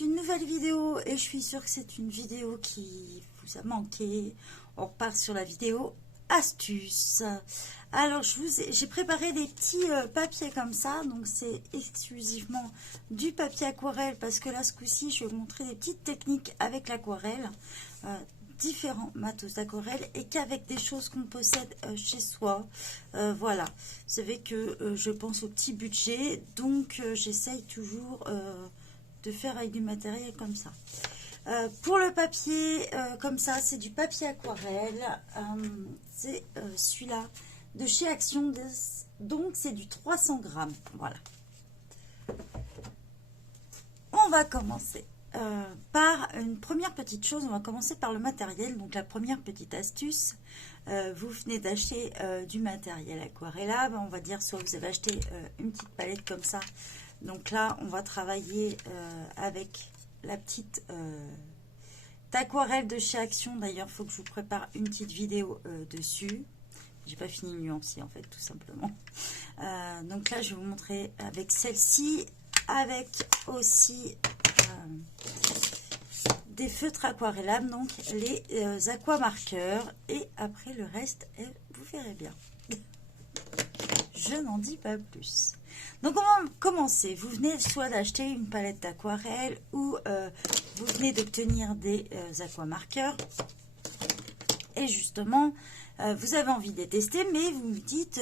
une nouvelle vidéo et je suis sûre que c'est une vidéo qui vous a manqué. On repart sur la vidéo astuce. Alors j'ai préparé des petits papiers comme ça, donc c'est exclusivement du papier aquarelle parce que là ce coup-ci je vais vous montrer des petites techniques avec l'aquarelle, différents matos d'aquarelle et qu'avec des choses qu'on possède chez soi. Voilà, vous savez que je pense au petit budget, donc j'essaye toujours de faire avec du matériel comme ça. Pour le papier comme ça, c'est du papier aquarelle, c'est celui-là de chez Action, donc c'est du 300 grammes. Voilà. On va commencer par une première petite chose. On va commencer par le matériel. Donc la première petite astuce, vous venez d'acheter du matériel aquarellable. On va dire soit vous avez acheté une petite palette comme ça. Donc là, on va travailler avec la petite aquarelle de chez Action. D'ailleurs, il faut que je vous prépare une petite vidéo dessus. J'ai pas fini le nuancier en fait, tout simplement. Donc là, je vais vous montrer avec celle-ci, avec aussi des feutres aquarellables, donc les aquamarqueurs. Et après le reste, vous verrez bien. Je n'en dis pas plus. Donc on va commencer. Vous venez soit d'acheter une palette d'aquarelle ou vous venez d'obtenir des aquamarqueurs. Et justement, vous avez envie de les tester, mais vous me dites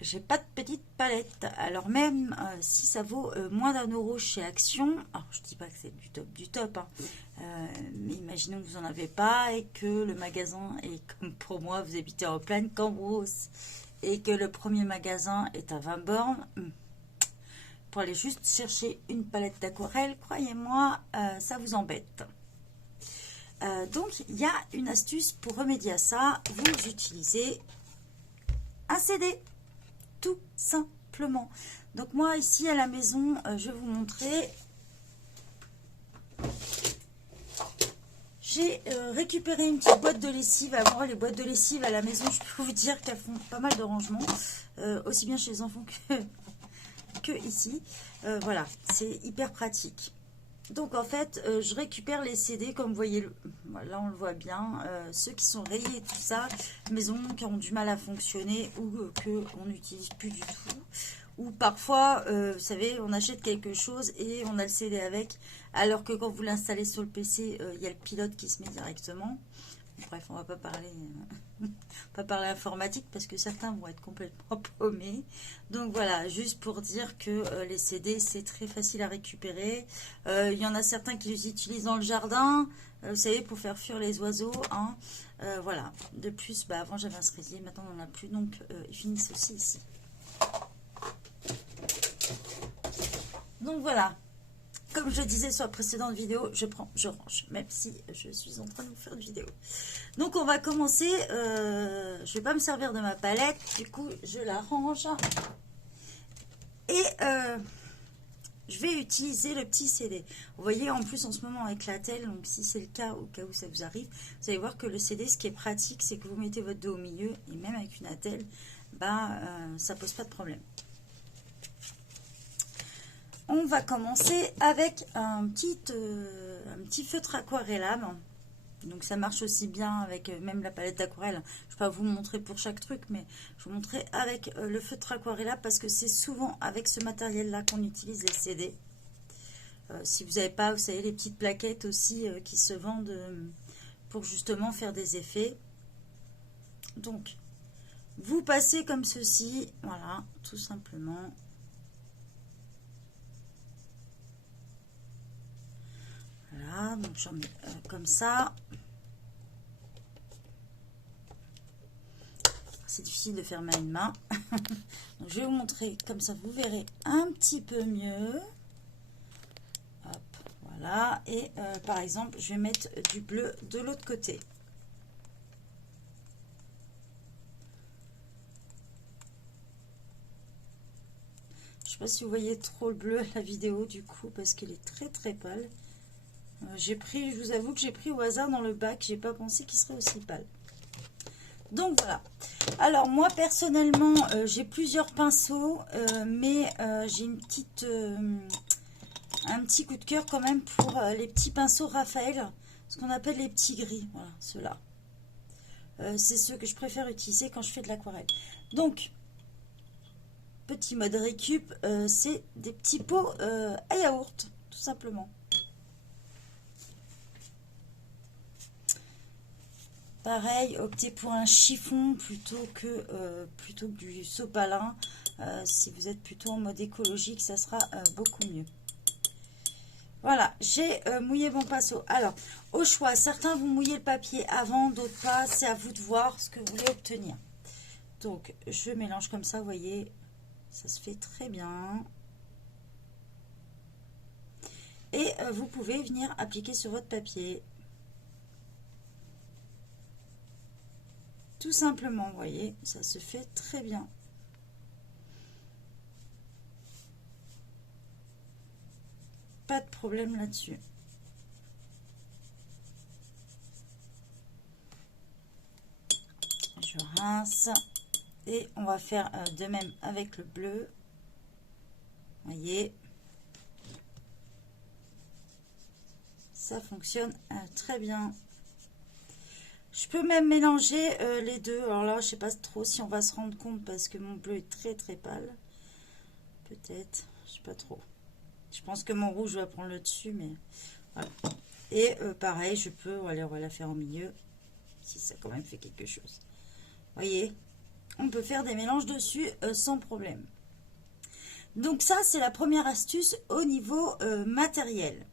j'ai pas de petite palette. Alors même si ça vaut moins d'1 € chez Action, alors je dis pas que c'est du top, hein, mais imaginons que vous en avez pas et que le magasin est comme pour moi, vous habitez en pleine Cambrousse et que le premier magasin est à 20 bornes, pour aller juste chercher une palette d'aquarelle, croyez-moi, ça vous embête. Donc il y a une astuce pour remédier à ça. Vous utilisez un CD, tout simplement. Donc moi ici à la maison, je vais vous montrer. J'ai récupéré une petite boîte de lessive. Alors les boîtes de lessive à la maison, je peux vous dire qu'elles font pas mal de rangements, aussi bien chez les enfants que ici. Voilà, c'est hyper pratique. Donc en fait, je récupère les CD, comme vous voyez, là on le voit bien, ceux qui sont rayés et tout ça, maison qui ont du mal à fonctionner ou qu'on n'utilise plus du tout. Ou parfois, vous savez, on achète quelque chose et on a le CD avec, alors que quand vous l'installez sur le PC, il y a le pilote qui se met directement. Bref, on va pas parler informatique parce que certains vont être complètement paumés. Donc voilà, juste pour dire que les CD, c'est très facile à récupérer. Il y en a certains qui les utilisent dans le jardin, vous savez, pour faire fuir les oiseaux. Hein. Voilà. De plus, avant j'avais un cerisier, maintenant on n'en a plus, donc ils finissent aussi ici. Donc voilà. Comme je disais sur la précédente vidéo, je prends, je range, même si je suis en train de vous faire une vidéo. Donc on va commencer, je ne vais pas me servir de ma palette, du coup je la range. Et je vais utiliser le petit CD. Vous voyez en plus en ce moment avec la telle, donc si c'est le cas, au cas où ça vous arrive, vous allez voir que le CD, ce qui est pratique, c'est que vous mettez votre dos au milieu, et même avec une attelle, ça pose pas de problème. On va commencer avec un petit feutre aquarellable. Donc ça marche aussi bien avec même la palette d'aquarelle. Je ne vais pas vous montrer pour chaque truc, mais je vais vous montrer avec le feutre aquarellable parce que c'est souvent avec ce matériel-là qu'on utilise les CD. Si vous n'avez pas, vous savez, les petites plaquettes aussi qui se vendent pour justement faire des effets. Donc, vous passez comme ceci, voilà, tout simplement. Voilà, donc j'en mets comme ça. C'est difficile de faire une main. Donc je vais vous montrer, comme ça vous verrez un petit peu mieux. Hop, voilà. Et par exemple, je vais mettre du bleu de l'autre côté. Je ne sais pas si vous voyez trop le bleu à la vidéo du coup, parce qu'il est très très pâle. Je vous avoue que j'ai pris au hasard dans le bac, j'ai pas pensé qu'il serait aussi pâle. Donc voilà. Alors moi personnellement, j'ai plusieurs pinceaux, mais j'ai une petite un petit coup de cœur quand même pour les petits pinceaux Raphaël, ce qu'on appelle les petits gris. Voilà, ceux-là. C'est ceux que je préfère utiliser quand je fais de l'aquarelle. Donc, petit mode récup, c'est des petits pots à yaourt, tout simplement. Pareil, optez pour un chiffon plutôt que du sopalin. Si vous êtes plutôt en mode écologique, ça sera beaucoup mieux. Voilà, j'ai mouillé mon pinceau. Alors, au choix, certains vont mouiller le papier avant, d'autres pas. C'est à vous de voir ce que vous voulez obtenir. Donc, je mélange comme ça, vous voyez, ça se fait très bien. Et vous pouvez venir appliquer sur votre papier. Tout simplement, vous voyez, ça se fait très bien. Pas de problème là-dessus. Je rince. Et on va faire de même avec le bleu. Vous voyez. Ça fonctionne très bien. Je peux même mélanger les deux. Alors là, je sais pas trop si on va se rendre compte parce que mon bleu est très très pâle. Peut-être, je sais pas trop. Je pense que mon rouge va prendre le dessus, mais voilà. Et pareil, je peux, allez, on va la faire au milieu, si ça quand même fait quelque chose. Vous voyez, on peut faire des mélanges dessus sans problème. Donc ça, c'est la première astuce au niveau matériel.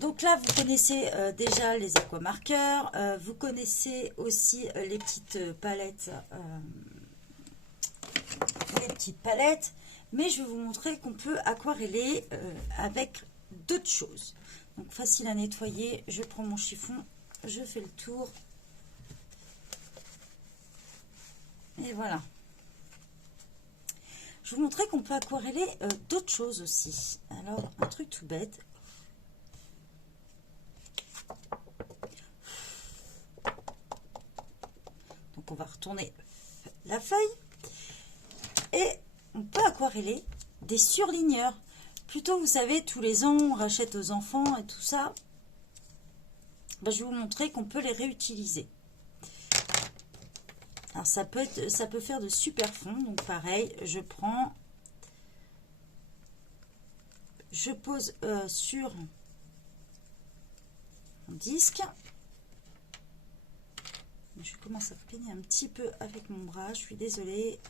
Donc là, vous connaissez déjà les aquamarqueurs, vous connaissez aussi les petites palettes, mais je vais vous montrer qu'on peut aquareller avec d'autres choses. Donc facile à nettoyer, je prends mon chiffon, je fais le tour, et voilà. Je vais vous montrer qu'on peut aquareller d'autres choses aussi. Alors, un truc tout bête. Donc on va retourner la feuille et on peut aquareller des surligneurs. Plutôt, vous savez, tous les ans on rachète aux enfants et tout ça. Ben, je vais vous montrer qu'on peut les réutiliser. Alors ça peut faire de super fonds. Donc pareil, je pose sur un disque. Je commence à peigner un petit peu avec mon bras, je suis désolée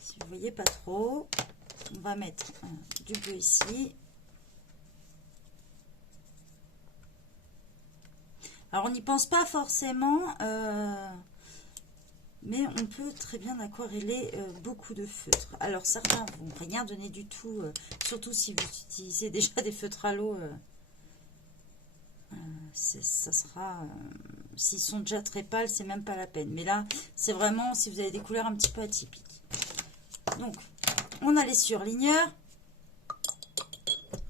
si vous ne voyez pas trop. On va mettre du bleu ici. Alors on n'y pense pas forcément, mais on peut très bien aquareller beaucoup de feutres. Alors certains vont rien donner du tout, surtout si vous utilisez déjà des feutres à l'eau. Ça sera, s'ils sont déjà très pâles, c'est même pas la peine. Mais là, c'est vraiment si vous avez des couleurs un petit peu atypiques. Donc, on a les surligneurs.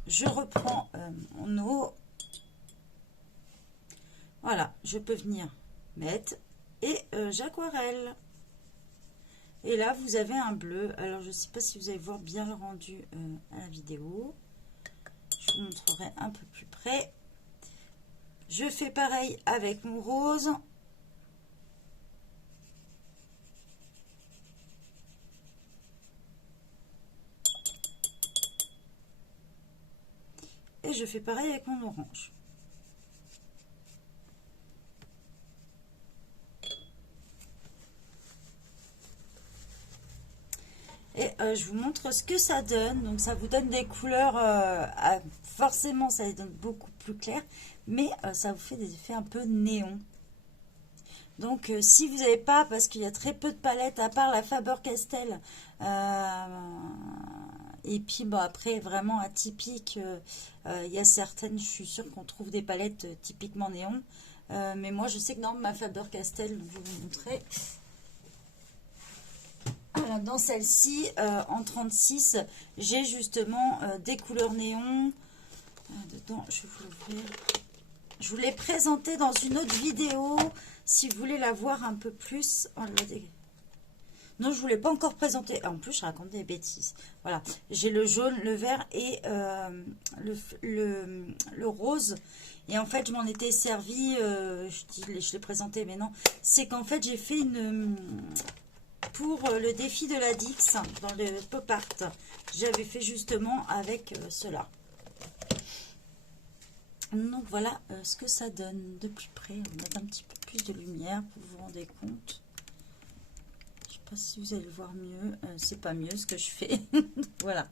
Je reprends mon eau. Voilà, je peux venir mettre et j'aquarelle. Et là, vous avez un bleu. Alors, je ne sais pas si vous allez voir bien le rendu à la vidéo. Je vous montrerai un peu plus près. Je fais pareil avec mon rose. Et je fais pareil avec mon orange. Et je vous montre ce que ça donne. Donc ça vous donne des couleurs, forcément ça les donne beaucoup plus claires, mais ça vous fait des effets un peu néon. Donc si vous n'avez pas, parce qu'il y a très peu de palettes, à part la Faber-Castell, et puis bon, après vraiment atypique, il y a certaines, je suis sûre qu'on trouve des palettes typiquement néon, mais moi je sais que dans ma Faber-Castell, je vais vous montrer. Alors, dans celle-ci, en 36, j'ai justement des couleurs néon. Dedans, je vais vous l'ouvrir. Je vous l'ai présenté dans une autre vidéo, si vous voulez la voir un peu plus. Non, je ne vous l'ai pas encore présenté. En plus, je raconte des bêtises. Voilà, j'ai le jaune, le vert et le rose. Et en fait, je m'en étais servi, je l'ai présenté, mais non. C'est qu'en fait, j'ai fait pour le défi de la Dix, dans le pop art, j'avais fait justement avec cela. Donc voilà ce que ça donne de plus près. On va mettre un petit peu plus de lumière pour vous rendre compte. Je ne sais pas si vous allez voir mieux. C'est pas mieux ce que je fais. Voilà.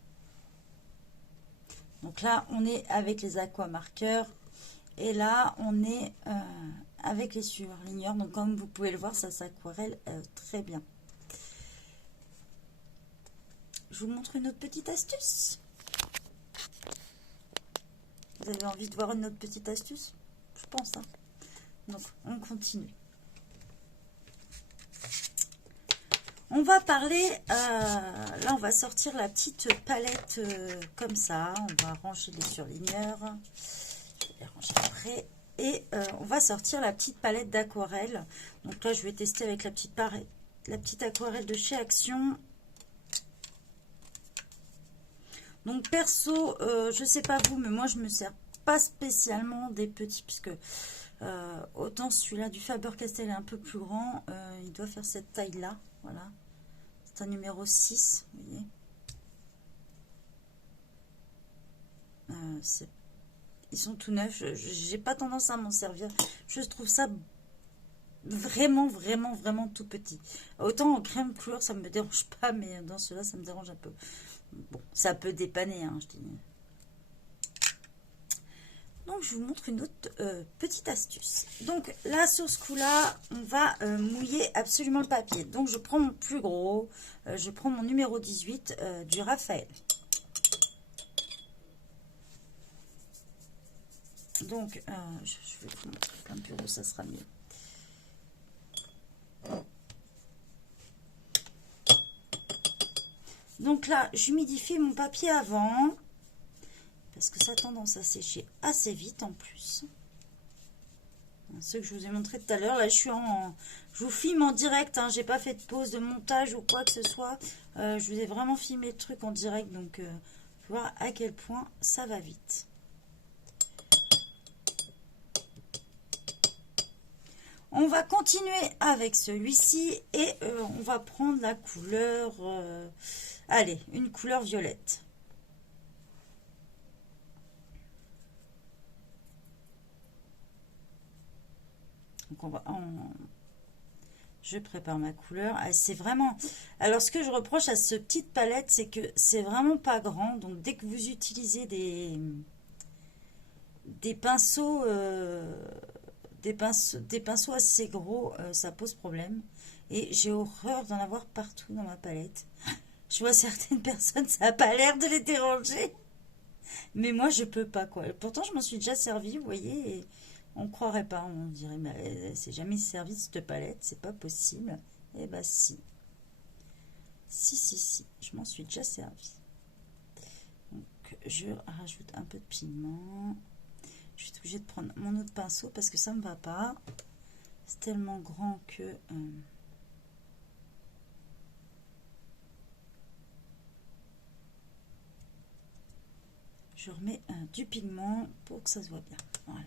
Donc là, on est avec les aquamarqueurs. Et là, on est avec les surligneurs. Donc comme vous pouvez le voir, ça s'aquarelle très bien. Je vous montre une autre petite astuce. Vous avez envie de voir une autre petite astuce? Je pense. Hein. Donc, on continue. On va parler... là, on va sortir la petite palette comme ça. On va ranger les surligneurs. Je vais les ranger après. Et on va sortir la petite palette d'aquarelle. Donc là, je vais tester avec la petite aquarelle de chez Action. Donc perso, je sais pas vous, mais moi je me sers pas spécialement des petits, puisque autant celui-là du Faber-Castell est un peu plus grand, il doit faire cette taille-là, voilà. C'est un numéro 6, vous voyez. Ils sont tout neufs, j'ai pas tendance à m'en servir, je trouve ça vraiment, vraiment, vraiment tout petit. Autant en crème couleur, ça me dérange pas, mais dans cela ça me dérange un peu. Bon, ça peut dépanner, hein, je dis. Donc, je vous montre une autre petite astuce. Donc, là, sur ce coup-là, on va mouiller absolument le papier. Donc, je prends mon plus gros, je prends mon numéro 18 du Raphaël. Donc, je vais vous montrer plein de bureau, ça sera mieux. Donc là, j'humidifie mon papier avant, parce que ça a tendance à sécher assez vite en plus. Ce que je vous ai montré tout à l'heure, là je vous filme en direct, hein, j'ai pas fait de pause de montage ou quoi que ce soit. Je vous ai vraiment filmé le truc en direct, donc faut voir à quel point ça va vite. On va continuer avec celui-ci et on va prendre la couleur... allez, une couleur violette. Donc je prépare ma couleur. C'est vraiment... Alors ce que je reproche à cette petite palette, c'est que c'est vraiment pas grand. Donc dès que vous utilisez des pinceaux... des pinceaux assez gros, ça pose problème. Et j'ai horreur d'en avoir partout dans ma palette. Je vois certaines personnes, ça n'a pas l'air de les déranger. Mais moi, je peux pas, quoi. Pourtant, je m'en suis déjà servi, vous voyez. Et on croirait pas. On dirait, mais elle s'est jamais servi de cette palette. C'est pas possible. Eh ben, si. Si. Je m'en suis déjà servi. Donc, je rajoute un peu de pigment. Je suis obligée de prendre mon autre pinceau parce que ça ne me va pas. C'est tellement grand que... je remets du pigment pour que ça se voit bien. Voilà.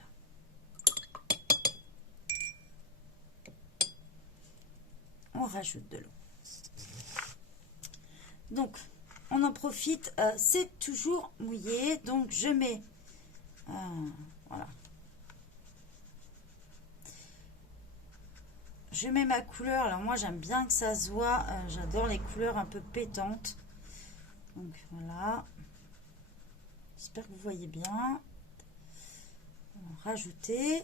On rajoute de l'eau. Donc, on en profite. C'est toujours mouillé. Donc, je mets... voilà. Je mets ma couleur. Alors, moi, j'aime bien que ça se voit. J'adore les couleurs un peu pétantes. Donc, voilà. J'espère que vous voyez bien. On va rajouter.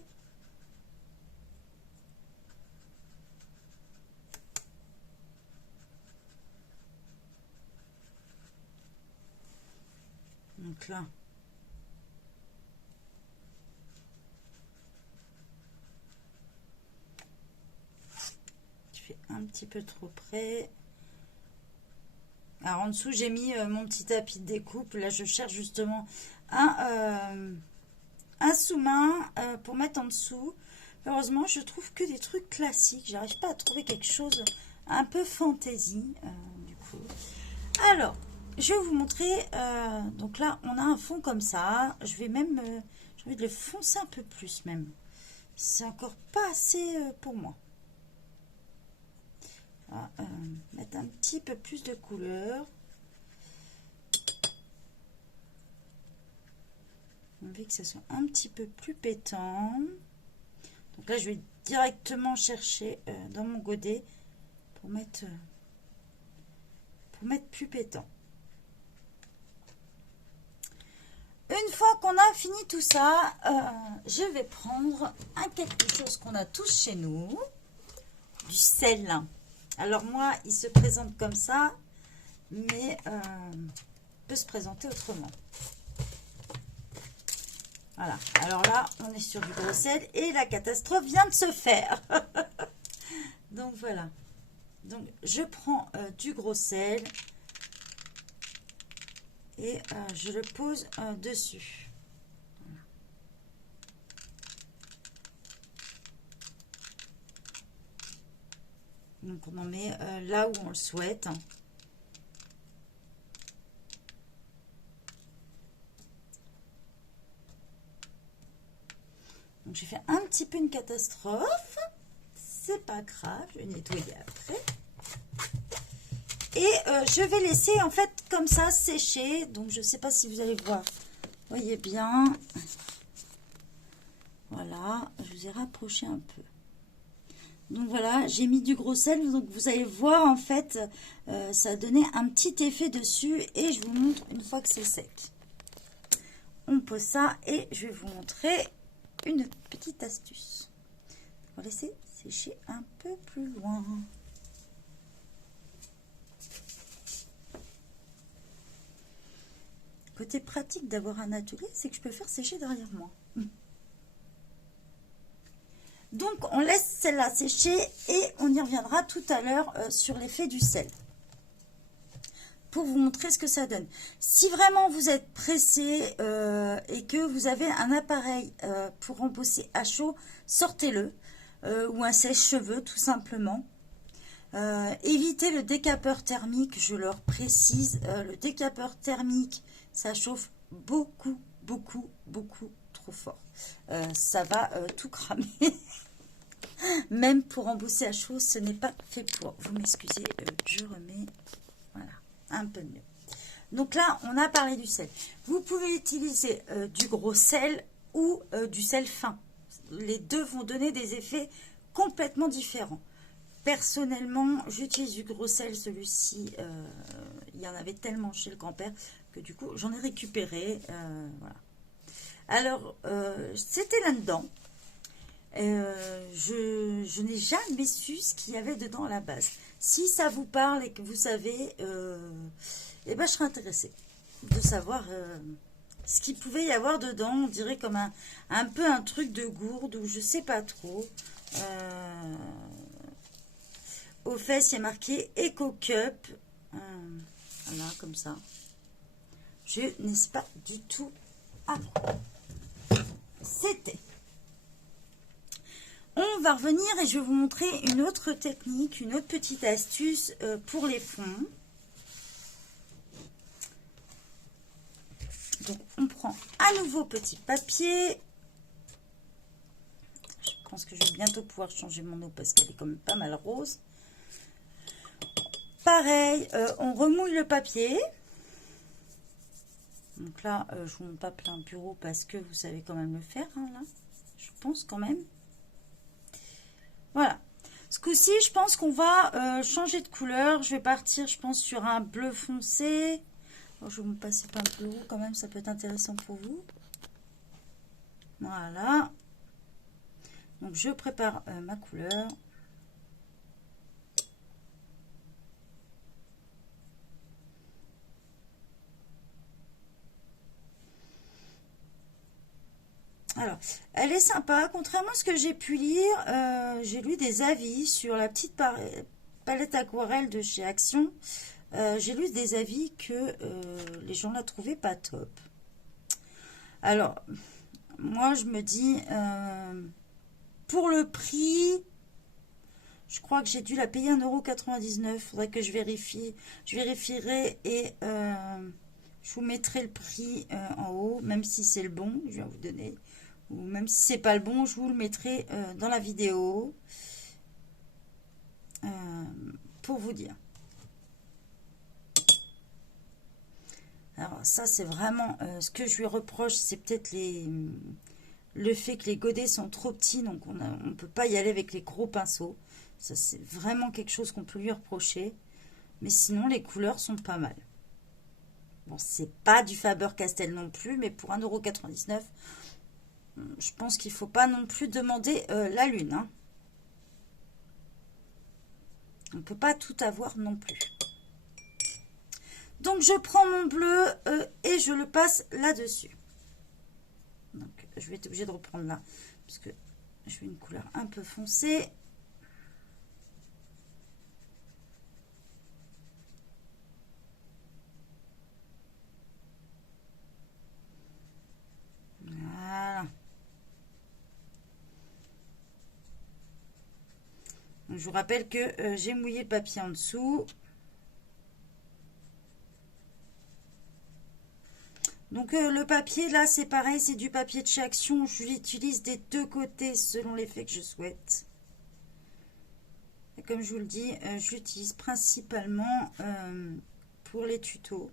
Donc là. Je fais un petit peu trop près. Alors en dessous, j'ai mis mon petit tapis de découpe. Là, je cherche justement un sous-main pour mettre en dessous. Heureusement, je trouve que des trucs classiques. J'arrive pas à trouver quelque chose un peu fantaisie, du coup. Alors, je vais vous montrer, donc là, on a un fond comme ça. Je vais même, j'ai envie de le foncer un peu plus même. C'est encore pas assez pour moi. Ah, mettre un petit peu plus de couleur. On veut que ça soit un petit peu plus pétant. Donc là, je vais directement chercher dans mon godet pour mettre plus pétant. Une fois qu'on a fini tout ça, je vais prendre quelque chose qu'on a tous chez nous, du sel. Alors moi, il se présente comme ça, mais peut se présenter autrement. Voilà, alors là, on est sur du gros sel et la catastrophe vient de se faire. Donc voilà. Donc je prends du gros sel et je le pose dessus. Voilà. Donc on en met là où on le souhaite. Donc j'ai fait un petit peu une catastrophe. C'est pas grave, je vais nettoyer après. Et je vais laisser en fait comme ça sécher. Donc je ne sais pas si vous allez voir. Voyez bien. Voilà, je vous ai rapproché un peu. Donc voilà, j'ai mis du gros sel. Donc vous allez voir en fait, ça a donné un petit effet dessus. Et je vous montre une fois que c'est sec. On pose ça et je vais vous montrer une petite astuce. On va laisser sécher un peu plus loin. Côté pratique d'avoir un atelier, c'est que je peux faire sécher derrière moi. Donc, on laisse celle-là sécher et on y reviendra tout à l'heure sur l'effet du sel. Pour vous montrer ce que ça donne. Si vraiment vous êtes pressé et que vous avez un appareil pour embosser à chaud, sortez-le. Ou un sèche-cheveux tout simplement. Évitez le décapeur thermique, je leur précise. Le décapeur thermique, ça chauffe beaucoup trop fort. Ça va tout cramer. Même pour embosser à chaud, ce n'est pas fait pour. Vous m'excusez, je remets, voilà, un peu mieux. Donc là, on a parlé du sel. Vous pouvez utiliser du gros sel ou du sel fin. Les deux vont donner des effets complètement différents. Personnellement, j'utilise du gros sel. Celui-ci, il y en avait tellement chez le grand-père que du coup, j'en ai récupéré. Voilà. Alors, c'était là-dedans. Je n'ai jamais su ce qu'il y avait dedans à la base. Si ça vous parle et que vous savez, eh ben, je serais intéressée de savoir ce qu'il pouvait y avoir dedans. On dirait comme un peu un truc de gourde ou je sais pas trop. Aux fesses, il y a marqué Eco Cup. Voilà, comme ça. Je n'ai pas du tout appris. C'était. On va revenir et je vais vous montrer une autre technique, une autre petite astuce pour les fonds. Donc, on prend un nouveau petit papier. Je pense que je vais bientôt pouvoir changer mon eau parce qu'elle est quand même pas mal rose. Pareil, on remouille le papier. Donc là, je ne vous montre pas plein bureau parce que vous savez quand même le faire. Hein, là, je pense quand même. Voilà. Ce coup-ci, je pense qu'on va changer de couleur. Je vais partir, je pense, sur un bleu foncé. Alors, je vais vous passer pas un bleu quand même, ça peut être intéressant pour vous. Voilà. Donc, je prépare ma couleur. Alors, elle est sympa. Contrairement à ce que j'ai pu lire, j'ai lu des avis sur la petite palette aquarelle de chez Action. J'ai lu des avis que les gens la trouvaient pas top. Alors, moi, je me dis, pour le prix, Je crois que j'ai dû la payer 1,99 €. Faudrait que je vérifie. Je vérifierai et je vous mettrai le prix en haut, même si c'est le bon, je vais vous donner. Ou même si c'est pas le bon, je vous le mettrai dans la vidéo pour vous dire. Alors ça, c'est vraiment ce que je lui reproche, c'est peut-être le fait que les godets sont trop petits, donc on ne peut pas y aller avec les gros pinceaux. Ça, c'est vraiment quelque chose qu'on peut lui reprocher. Mais sinon, les couleurs sont pas mal. Bon, c'est pas du Faber-Castell non plus, mais pour 1,99 €, je pense qu'il ne faut pas non plus demander la lune. Hein. On ne peut pas tout avoir non plus. Donc, je prends mon bleu et je le passe là-dessus. Donc, je vais être obligée de reprendre là, parce que je veux une couleur un peu foncée. Voilà. Donc, je vous rappelle que j'ai mouillé le papier en dessous. Donc le papier là c'est pareil, c'est du papier de chez Action. Je l'utilise des deux côtés selon l'effet que je souhaite. Et comme je vous le dis, je l'utilise principalement pour les tutos.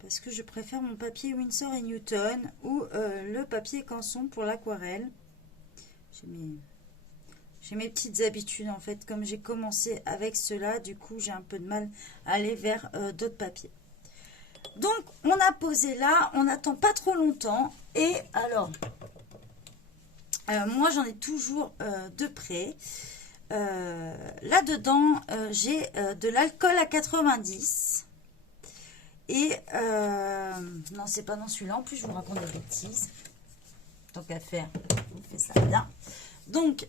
Parce que je préfère mon papier Winsor & Newton ou le papier Canson pour l'aquarelle. J'ai mes petites habitudes en fait. Comme j'ai commencé avec cela, du coup j'ai un peu de mal à aller vers d'autres papiers. Donc, on a posé là, on n'attend pas trop longtemps. Et alors, moi, j'en ai toujours de près. Là-dedans, j'ai de l'alcool à 90. Et, non, c'est pas dans celui-là. En plus, je vous raconte des bêtises. Tant qu'à faire, on fait ça bien. Donc,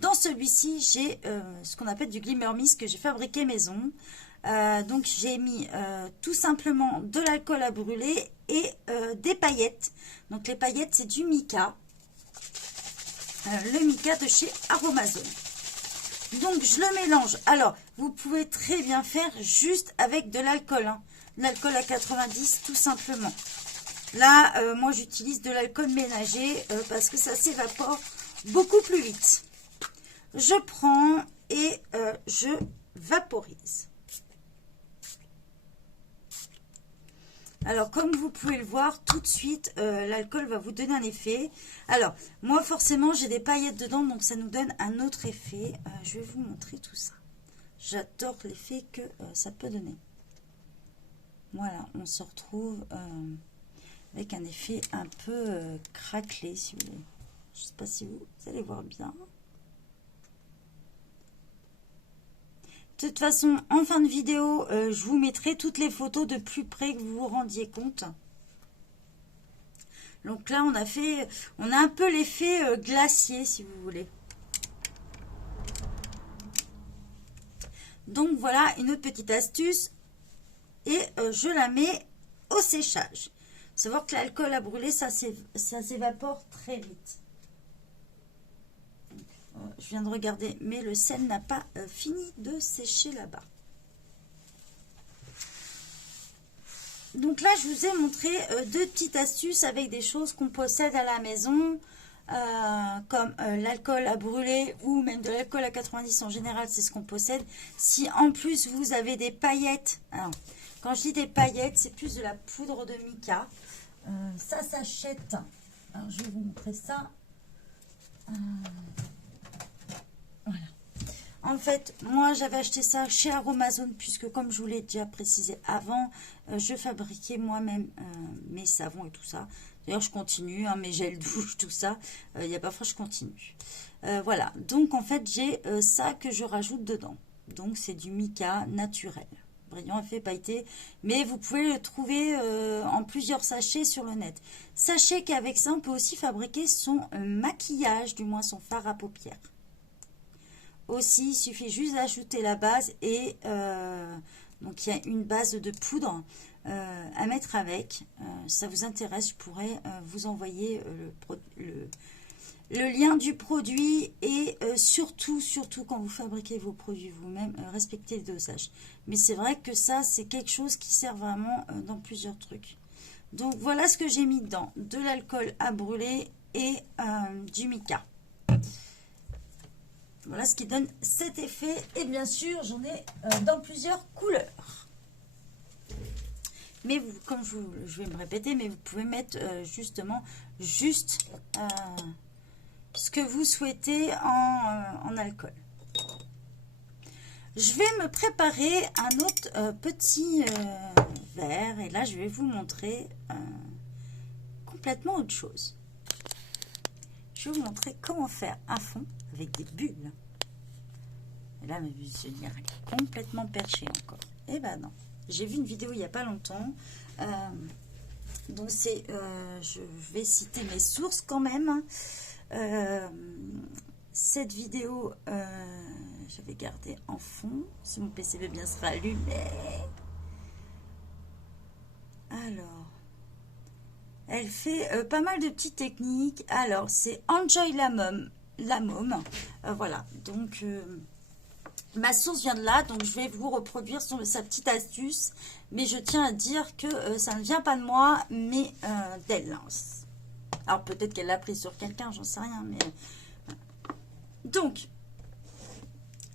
dans celui-ci, j'ai ce qu'on appelle du Glimmer Mist que j'ai fabriqué maison. Donc j'ai mis tout simplement de l'alcool à brûler et des paillettes. Donc les paillettes c'est du mica. Le mica de chez Aromazone. Donc je le mélange. Alors vous pouvez très bien faire juste avec de l'alcool. Hein. De l'alcool à 90 tout simplement. Là moi j'utilise de l'alcool ménager parce que ça s'évapore beaucoup plus vite. Je prends et je vaporise. Alors, comme vous pouvez le voir, tout de suite, l'alcool va vous donner un effet. Alors, moi, forcément, j'ai des paillettes dedans, donc ça nous donne un autre effet. Je vais vous montrer tout ça. J'adore l'effet que ça peut donner. Voilà, on se retrouve avec un effet un peu craquelé, si vous voulez. Je ne sais pas si vous allez voir bien. De toute façon, en fin de vidéo, je vous mettrai toutes les photos de plus près que vous vous rendiez compte. Donc là, on a un peu l'effet glacier, si vous voulez. Donc voilà, une autre petite astuce. Et je la mets au séchage. Il faut savoir que l'alcool à brûler, ça s'évapore très vite. Je viens de regarder, mais le sel n'a pas fini de sécher là-bas. Donc là, je vous ai montré deux petites astuces avec des choses qu'on possède à la maison, comme l'alcool à brûler ou même de l'alcool à 90 en général, c'est ce qu'on possède. Si en plus vous avez des paillettes, alors quand je dis des paillettes, c'est plus de la poudre de mica. Ça s'achète, alors je vais vous montrer ça. Voilà. En fait, moi, j'avais acheté ça chez Aromazone, puisque comme je vous l'ai déjà précisé avant, je fabriquais moi-même mes savons et tout ça. D'ailleurs, je continue, hein, mes gels douche, tout ça. Il n'y a pas froid, je continue. Voilà. Donc, en fait, j'ai ça que je rajoute dedans. Donc, c'est du mica naturel. Brillant effet pailleté. Mais vous pouvez le trouver en plusieurs sachets sur le net. Sachez qu'avec ça, on peut aussi fabriquer son maquillage, du moins son fard à paupières. Aussi, il suffit juste d'ajouter la base et donc il y a une base de poudre à mettre avec. Ça vous intéresse, je pourrais vous envoyer le lien du produit et surtout quand vous fabriquez vos produits vous-même, respectez le dosage. Mais c'est vrai que ça, c'est quelque chose qui sert vraiment dans plusieurs trucs. Donc voilà ce que j'ai mis dedans. De l'alcool à brûler et du mica. Voilà ce qui donne cet effet. Et bien sûr, j'en ai dans plusieurs couleurs. Mais vous, comme je vais me répéter, mais vous pouvez mettre justement juste ce que vous souhaitez en alcool. Je vais me préparer un autre petit verre. Et là, je vais vous montrer complètement autre chose. Je vais vous montrer comment faire un fond avec des bulles. Et là, ma buissonnière, elle est complètement perchée encore. Eh ben non. J'ai vu une vidéo il n'y a pas longtemps. Donc, je vais citer mes sources quand même. Cette vidéo, je vais garder en fond. Si mon PC veut bien se rallumer. Alors. Elle fait pas mal de petites techniques. Alors, c'est Enjoy la môme. Voilà. Donc, ma source vient de là. Donc, je vais vous reproduire sa petite astuce. Mais je tiens à dire que ça ne vient pas de moi, mais d'elle. Alors, peut-être qu'elle l'a pris sur quelqu'un, j'en sais rien. Mais donc,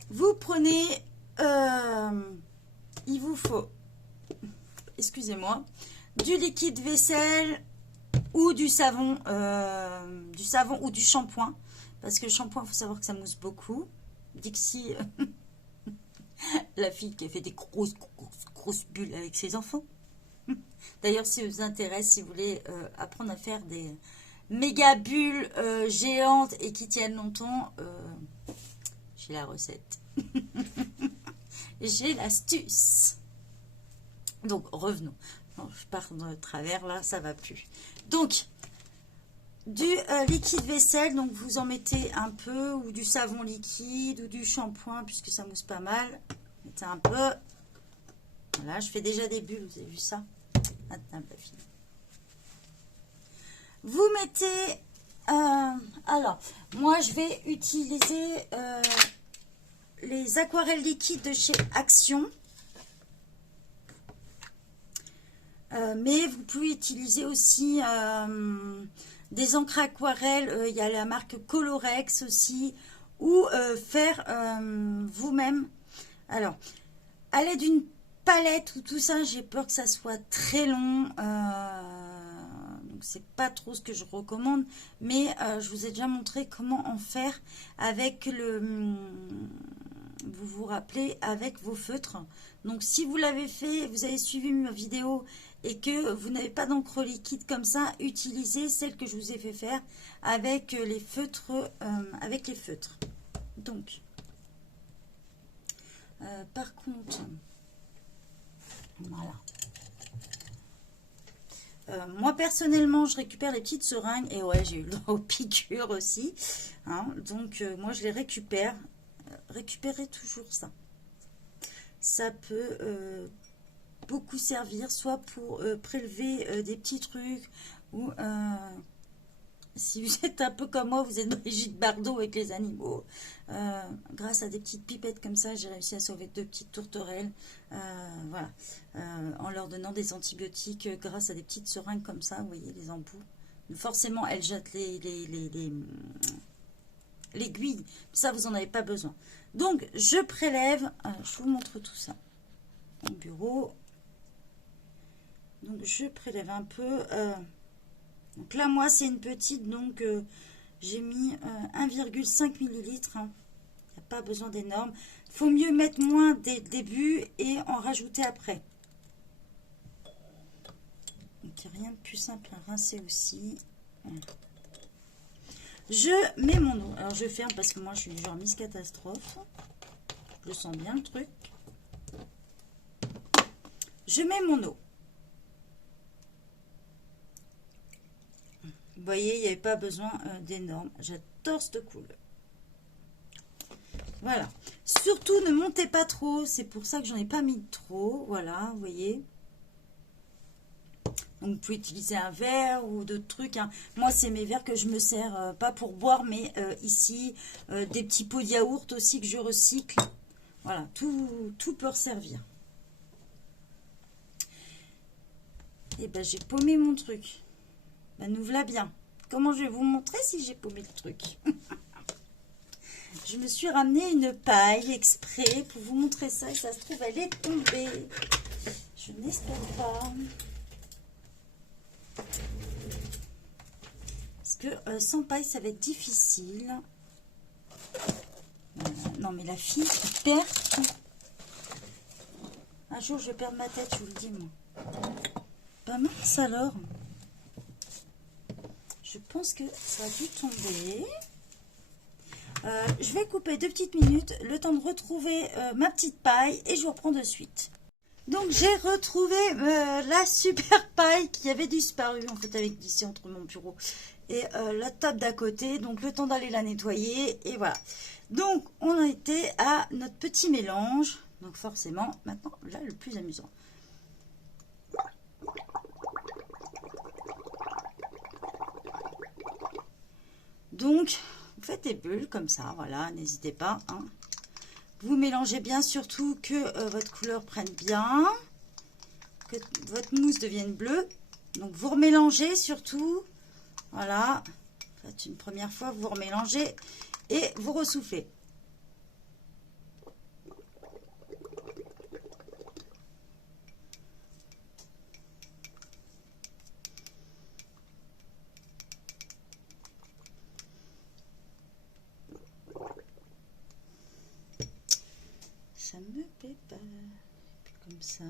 vous prenez... il vous faut... Excusez-moi. Du liquide vaisselle... ou du savon ou du shampoing. Parce que le shampoing, il faut savoir que ça mousse beaucoup. Dixie, la fille qui a fait des grosses bulles avec ses enfants. D'ailleurs, si ça vous intéresse, si vous voulez apprendre à faire des méga bulles géantes et qui tiennent longtemps, j'ai la recette. J'ai l'astuce. Donc, revenons. Non, je pars dans le travers, là, ça va plus. Donc, du liquide vaisselle, donc vous en mettez un peu, ou du savon liquide, ou du shampoing, puisque ça mousse pas mal. Mettez un peu. Voilà, je fais déjà des bulles, vous avez vu ça? Vous mettez... alors, moi, je vais utiliser les aquarelles liquides de chez Action. Mais vous pouvez utiliser aussi des encres aquarelles. Il y a la marque Colorex aussi. Ou faire vous-même. Alors, à l'aide d'une palette ou tout ça, j'ai peur que ça soit très long. Donc, c'est pas trop ce que je recommande. Mais je vous ai déjà montré comment en faire avec le... Vous vous rappelez, avec vos feutres. Donc, si vous l'avez fait, vous avez suivi ma vidéo et que vous n'avez pas d'encre liquide comme ça, utilisez celle que je vous ai fait faire avec les feutres. Donc, par contre, voilà. Moi, personnellement, je récupère les petites seringues. Et ouais, j'ai eu le droit aux piqûres aussi. Hein, donc, moi, je les récupère. Récupérez toujours ça. Ça peut beaucoup servir, soit pour prélever des petits trucs, ou si vous êtes un peu comme moi, vous êtes Brigitte Bardot avec les animaux. Grâce à des petites pipettes comme ça, j'ai réussi à sauver 2 petites tourterelles. Voilà. En leur donnant des antibiotiques grâce à des petites seringues comme ça, vous voyez, les embouts. Forcément, elles jettent l'aiguille. Ça, vous n'en avez pas besoin. Donc, je prélève. Je vous montre tout ça. Mon bureau. Donc, je prélève un peu. Donc là, moi, c'est une petite. Donc, j'ai mis 1,5 millilitres. Il n'y a pas besoin d'énorme. Il faut mieux mettre moins dès le début et en rajouter après. Donc, il n'y a rien de plus simple à rincer aussi. Voilà. Je mets mon eau. Alors, je ferme parce que moi, je suis du genre Miss Catastrophe. Je sens bien le truc. Je mets mon eau. Vous voyez, il n'y avait pas besoin d'énorme. J'adore cette couleur. Voilà. Surtout, ne montez pas trop. C'est pour ça que j'en ai pas mis trop. Voilà, vous voyez. Donc, vous pouvez utiliser un verre ou d'autres trucs, hein. Moi, c'est mes verres que je me sers, pas pour boire, mais ici, des petits pots de yaourt aussi que je recycle. Voilà, tout peut resservir. Et ben, j'ai paumé mon truc. Ben, nous voilà bien. Comment je vais vous montrer si j'ai paumé le truc? Je me suis ramené une paille exprès pour vous montrer ça. Et ça se trouve, elle est tombée. Je n'espère pas. Parce que sans paille, ça va être difficile. Non, mais la fille, elle perd tout. Un jour, je vais perdre ma tête, je vous le dis, moi. Ben mince alors. Je pense que ça a dû tomber. Je vais couper 2 petites minutes, le temps de retrouver ma petite paille et je vous reprends de suite. Donc j'ai retrouvé la super paille qui avait disparu en fait avec ici entre mon bureau et la table d'à côté. Donc le temps d'aller la nettoyer et voilà. Donc on a été à notre petit mélange. Donc forcément maintenant là le plus amusant. Donc vous faites des bulles comme ça, voilà, n'hésitez pas, hein. Vous mélangez bien, surtout que votre couleur prenne bien, que votre mousse devienne bleue. Donc vous remélangez surtout, voilà, faites une première fois, vous remélangez et vous ressoufflez. Ça me plaît pas, comme ça.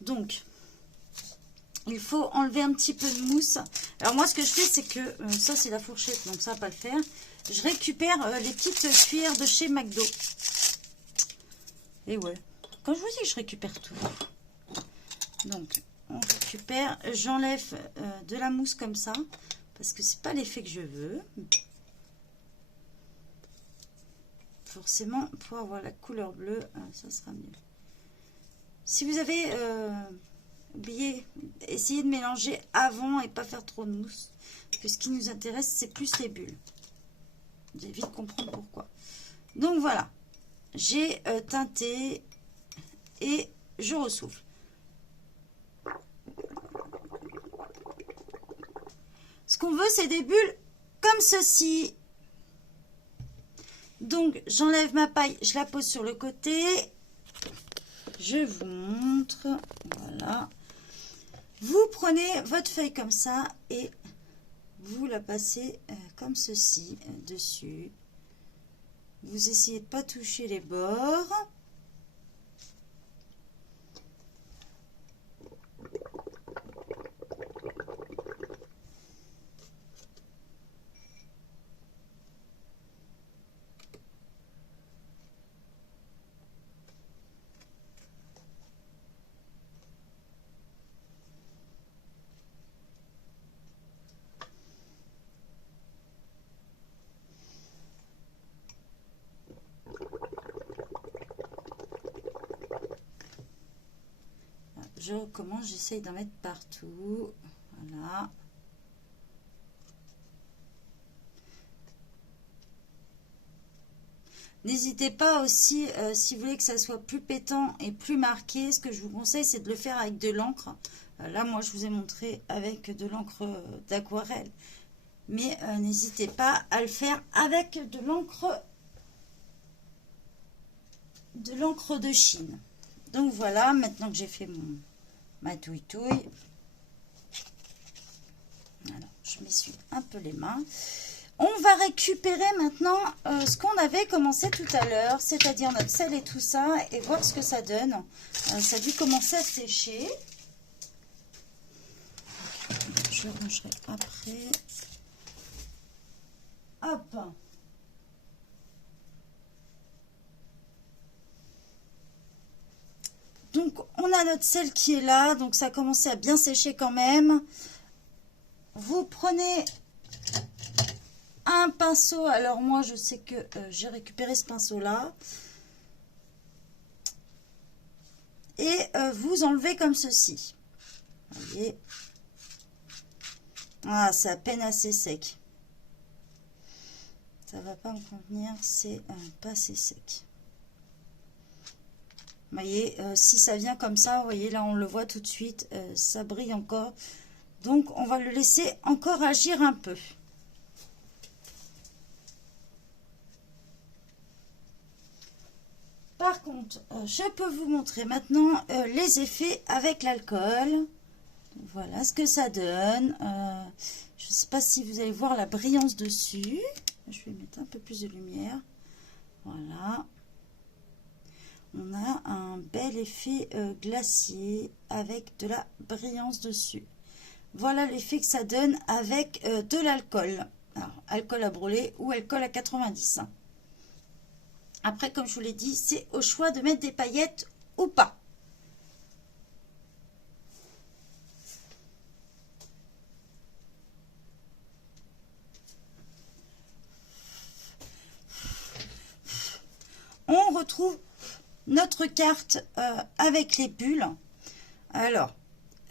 Donc, il faut enlever un petit peu de mousse. Alors moi, ce que je fais, c'est que, ça c'est la fourchette, donc ça va pas le faire. Je récupère les petites cuillères de chez McDo. Et ouais, quand je vous dis que je récupère tout. Donc, on récupère, j'enlève de la mousse comme ça, parce que c'est pas l'effet que je veux. Forcément, pour avoir la couleur bleue, ça sera mieux. Si vous avez oublié, essayez de mélanger avant et pas faire trop de mousse. Parce que ce qui nous intéresse, c'est plus les bulles. Vous allez vite comprendre pourquoi. Donc voilà, j'ai teinté et je ressouffle. Ce qu'on veut, c'est des bulles comme ceci. Donc, j'enlève ma paille, je la pose sur le côté. Je vous montre. Voilà. Vous prenez votre feuille comme ça et vous la passez comme ceci dessus. Vous essayez de ne pas toucher les bords. Je recommence, j'essaye d'en mettre partout. Voilà. N'hésitez pas aussi, si vous voulez que ça soit plus pétant et plus marqué, ce que je vous conseille, c'est de le faire avec de l'encre. Là, moi, je vous ai montré avec de l'encre d'aquarelle. Mais n'hésitez pas à le faire avec de l'encre de Chine. Donc voilà, maintenant que j'ai fait ma touille-touille, alors je m'essuie un peu les mains. On va récupérer maintenant ce qu'on avait commencé tout à l'heure, c'est-à-dire notre sel et tout ça, et voir ce que ça donne. Ça a dû commencer à sécher. Je rangerai après. Hop. Donc, on a notre sel qui est là. Donc, ça a commencé à bien sécher quand même. Vous prenez un pinceau. Alors, moi, je sais que j'ai récupéré ce pinceau-là. et vous enlevez comme ceci. Vous voyez, ah, c'est à peine assez sec. Ça va pas me convenir, c'est pas assez sec. Vous voyez, si ça vient comme ça, vous voyez, là on le voit tout de suite, ça brille encore. Donc on va le laisser encore agir un peu. Par contre, je peux vous montrer maintenant les effets avec l'alcool. Voilà ce que ça donne. Je ne sais pas si vous allez voir la brillance dessus. Je vais mettre un peu plus de lumière. Voilà. On a un bel effet glacier avec de la brillance dessus. Voilà l'effet que ça donne avec de l'alcool. Alors, alcool à brûler ou alcool à 90. Après, comme je vous l'ai dit, c'est au choix de mettre des paillettes ou pas. On retrouve notre carte avec les bulles. Alors,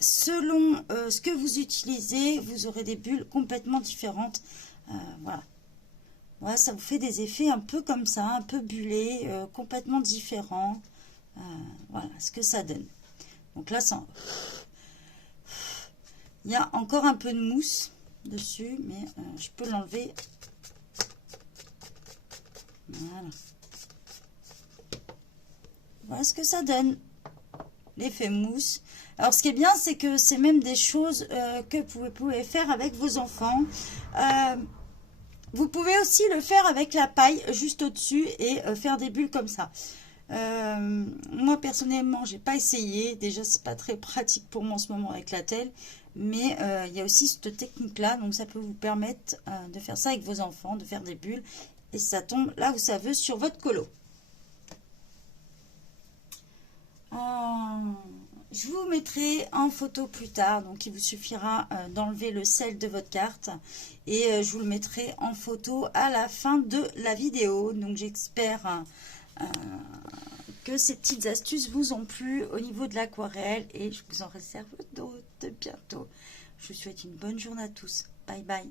selon ce que vous utilisez, vous aurez des bulles complètement différentes. Voilà. Voilà, ça vous fait des effets un peu comme ça, un peu bullés, complètement différents. Voilà ce que ça donne. Donc là, ça... il y a encore un peu de mousse dessus, mais je peux l'enlever. Voilà. Voilà ce que ça donne. L'effet mousse. Alors, ce qui est bien, c'est que c'est même des choses que vous pouvez faire avec vos enfants. Vous pouvez aussi le faire avec la paille juste au-dessus et faire des bulles comme ça. Moi, personnellement, j'ai pas essayé. Déjà, c'est pas très pratique pour moi en ce moment avec la telle. Mais il y a aussi cette technique-là. Donc, ça peut vous permettre de faire ça avec vos enfants, de faire des bulles. Et ça tombe là où ça veut sur votre colo. Je vous mettrai en photo plus tard, donc il vous suffira d'enlever le sel de votre carte et je vous le mettrai en photo à la fin de la vidéo. Donc j'espère que ces petites astuces vous ont plu au niveau de l'aquarelle et je vous en réserve d'autres bientôt. Je vous souhaite une bonne journée à tous. Bye bye.